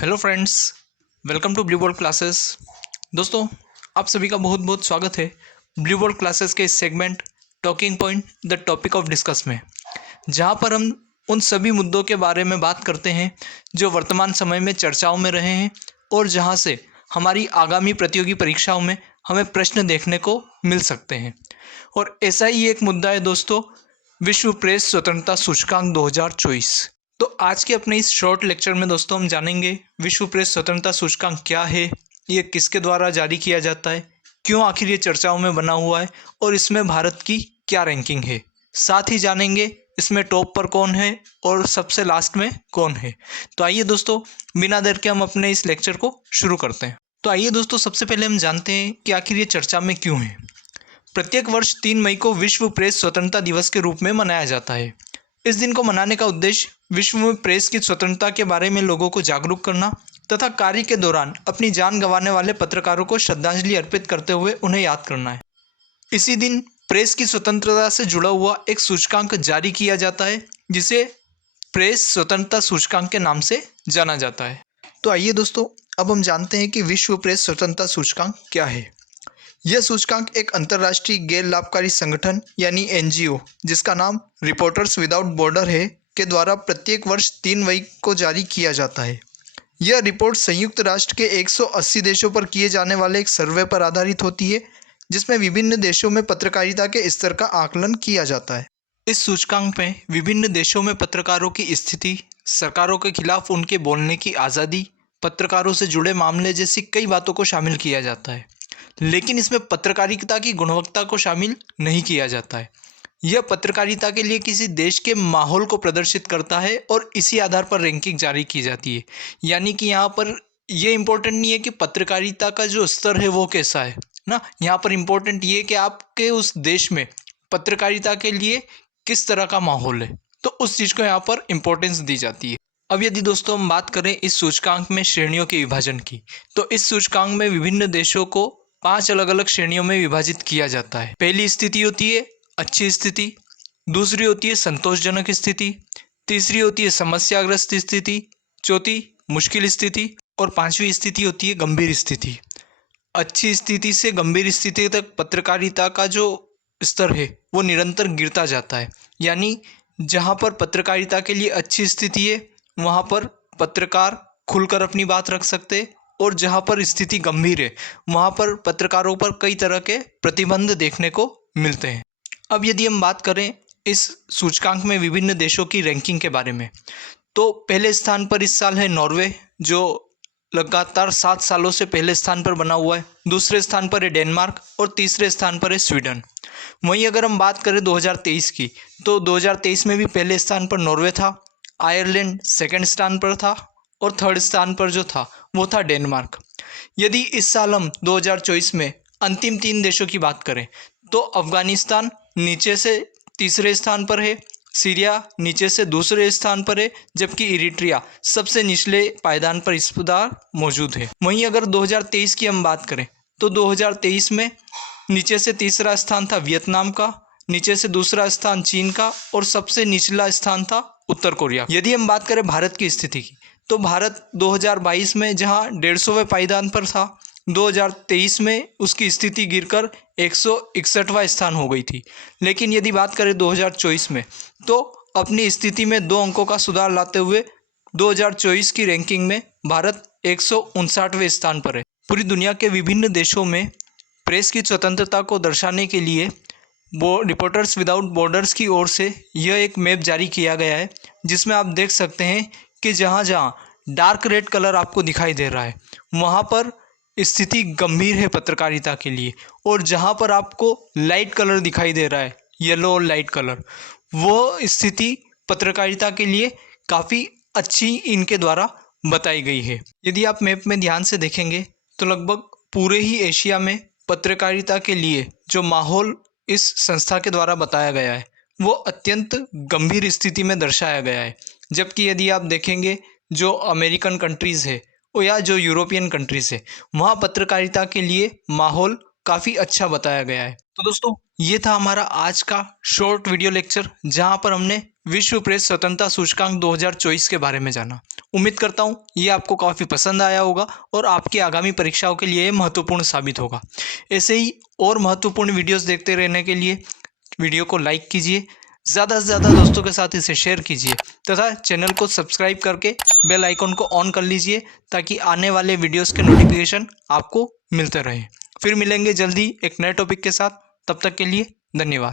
Hello friends, welcome to blue board classes. दोस्तों, आप सभी का बहुत बहुत स्वागत है ब्लू बोर्ड क्लासेस के इस segment talking point the topic of discuss में, जहां पर हम उन सभी मुद्दों के बारे में बात करते हैं जो वर्तमान समय में चर्चाओं में रहे हैं और जहां से हमारी आगामी प्रतियोगी परीक्षाओं में हमें प्रश्न देखने को मिल सकते हैं। और ऐसा ही एक मुद्दा है दोस्तों, विश्व प्रेस स्वतंत्रता सूचकांक 2024। तो आज के अपने इस शॉर्ट लेक्चर में दोस्तों हम जानेंगे विश्व प्रेस स्वतंत्रता सूचकांक क्या है, ये किसके द्वारा जारी किया जाता है, क्यों आखिर ये चर्चाओं में बना हुआ है और इसमें भारत की क्या रैंकिंग है। साथ ही जानेंगे इसमें टॉप पर कौन है और सबसे लास्ट में कौन है। तो आइए दोस्तों, बिना देर के हम अपने इस लेक्चर को शुरू करते हैं। तो आइए दोस्तों, सबसे पहले हम जानते हैं कि आखिर ये चर्चा में क्यों है। प्रत्येक वर्ष 3 मई को विश्व प्रेस स्वतंत्रता दिवस के रूप में मनाया जाता है। इस दिन को मनाने का उद्देश्य विश्व में प्रेस की स्वतंत्रता के बारे में लोगों को जागरूक करना तथा कार्य के दौरान अपनी जान गंवाने वाले पत्रकारों को श्रद्धांजलि अर्पित करते हुए उन्हें याद करना है। इसी दिन प्रेस की स्वतंत्रता से जुड़ा हुआ एक सूचकांक जारी किया जाता है, जिसे प्रेस स्वतंत्रता सूचकांक के नाम से जाना जाता है। तो आइए दोस्तों, अब हम जानते हैं कि विश्व प्रेस स्वतंत्रता सूचकांक क्या है। यह सूचकांक एक अंतर्राष्ट्रीय गैर लाभकारी संगठन यानी एनजीओ, जिसका नाम रिपोर्टर्स विदाउट बॉर्डर है, के द्वारा प्रत्येक वर्ष 3 मई को जारी किया जाता है। यह रिपोर्ट संयुक्त राष्ट्र के 180 देशों पर किए जाने वाले एक सर्वे पर आधारित होती है, जिसमें विभिन्न देशों में पत्रकारिता के स्तर का आकलन किया जाता है। इस सूचकांक में विभिन्न देशों में पत्रकारों की स्थिति, सरकारों के खिलाफ उनके बोलने की आज़ादी, पत्रकारों से जुड़े मामले जैसी कई बातों को शामिल किया जाता है, लेकिन इसमें पत्रकारिता की गुणवत्ता को शामिल नहीं किया जाता है। यह पत्रकारिता के लिए किसी देश के माहौल को प्रदर्शित करता है और इसी आधार पर रैंकिंग जारी की जाती है। यानी कि यहाँ पर यह इम्पोर्टेंट नहीं है कि पत्रकारिता का जो स्तर है वो कैसा है ना, यहाँ पर इम्पोर्टेंट ये है कि आपके उस देश में पत्रकारिता के लिए किस तरह का माहौल है, तो उस चीज़ को यहाँ पर इम्पोर्टेंस दी जाती है। अब यदि दोस्तों हम बात करें इस सूचकांक में श्रेणियों के विभाजन की, तो इस सूचकांक में विभिन्न देशों को 5 अलग अलग श्रेणियों में विभाजित किया जाता है। पहली स्थिति होती है अच्छी स्थिति, दूसरी होती है संतोषजनक स्थिति, तीसरी होती है समस्याग्रस्त स्थिति, चौथी मुश्किल स्थिति और 5वीं स्थिति होती है गंभीर स्थिति। अच्छी स्थिति से गंभीर स्थिति तक पत्रकारिता का जो स्तर है वो निरंतर गिरता जाता है। यानी जहाँ पर पत्रकारिता के लिए अच्छी स्थिति है वहाँ पर पत्रकार खुलकर अपनी बात रख सकते हैं, और जहाँ पर स्थिति गंभीर है वहाँ पर पत्रकारों पर कई तरह के प्रतिबंध देखने को मिलते हैं। अब यदि हम बात करें इस सूचकांक में विभिन्न देशों की रैंकिंग के बारे में, तो पहले स्थान पर इस साल है नॉर्वे, जो लगातार 7 सालों से पहले स्थान पर बना हुआ है। दूसरे स्थान पर है डेनमार्क और तीसरे स्थान पर है स्वीडन। वहीं अगर हम बात करें 2023 की, तो 2023 में भी पहले स्थान पर नॉर्वे था, आयरलैंड सेकंड स्थान पर था और थर्ड स्थान पर जो था वो था डेनमार्क। यदि इस साल हम 2024 में अंतिम 3 देशों की बात करें, तो अफगानिस्तान नीचे से तीसरे स्थान पर है, सीरिया नीचे से दूसरे स्थान पर है, जबकि इरिट्रिया सबसे निचले पायदान पर इस बार मौजूद है। वहीं अगर 2023 की हम बात करें, तो 2023 में नीचे से तीसरा स्थान था वियतनाम का, नीचे से दूसरा स्थान चीन का और सबसे निचला स्थान था उत्तर कोरिया। यदि हम बात करें भारत की स्थिति की, तो भारत 2022 में जहां 150वें पायदान पर था, 2023 में उसकी स्थिति गिरकर 161वां स्थान हो गई थी। लेकिन यदि बात करें 2024 में, तो अपनी स्थिति में 2 अंकों का सुधार लाते हुए 2024 की रैंकिंग में भारत 159वें स्थान पर है। पूरी दुनिया के विभिन्न देशों में प्रेस की स्वतंत्रता को दर्शाने के लिए रिपोर्टर्स विदाउट बॉर्डर्स की ओर से यह एक मैप जारी किया गया है, जिसमें आप देख सकते हैं कि जहाँ जहाँ डार्क रेड कलर आपको दिखाई दे रहा है वहाँ पर स्थिति गंभीर है पत्रकारिता के लिए, और जहाँ पर आपको लाइट कलर दिखाई दे रहा है येलो और लाइट कलर, वो स्थिति पत्रकारिता के लिए काफ़ी अच्छी इनके द्वारा बताई गई है। यदि आप मैप में ध्यान से देखेंगे तो लगभग पूरे ही एशिया में पत्रकारिता के लिए जो माहौल इस संस्था के द्वारा बताया गया है वो अत्यंत गंभीर स्थिति में दर्शाया गया है। जबकि यदि आप देखेंगे जो अमेरिकन कंट्रीज़ है या जो यूरोपियन कंट्रीज़ है, वहाँ पत्रकारिता के लिए माहौल काफ़ी अच्छा बताया गया है। तो दोस्तों, ये था हमारा आज का शॉर्ट वीडियो लेक्चर, जहां पर हमने विश्व प्रेस स्वतंत्रता सूचकांक 2024 के बारे में जाना। उम्मीद करता हूं ये आपको काफ़ी पसंद आया होगा और आपकी आगामी परीक्षाओं के लिए ये महत्वपूर्ण साबित होगा। ऐसे ही और महत्वपूर्ण वीडियोस देखते रहने के लिए वीडियो को लाइक कीजिए, ज़्यादा से ज़्यादा दोस्तों के साथ इसे शेयर कीजिए तथा चैनल को सब्सक्राइब करके बेल आइकन को ऑन कर लीजिए, ताकि आने वाले वीडियोस के नोटिफिकेशन आपको मिलते रहें। फिर मिलेंगे जल्दी एक नए टॉपिक के साथ। तब तक के लिए धन्यवाद।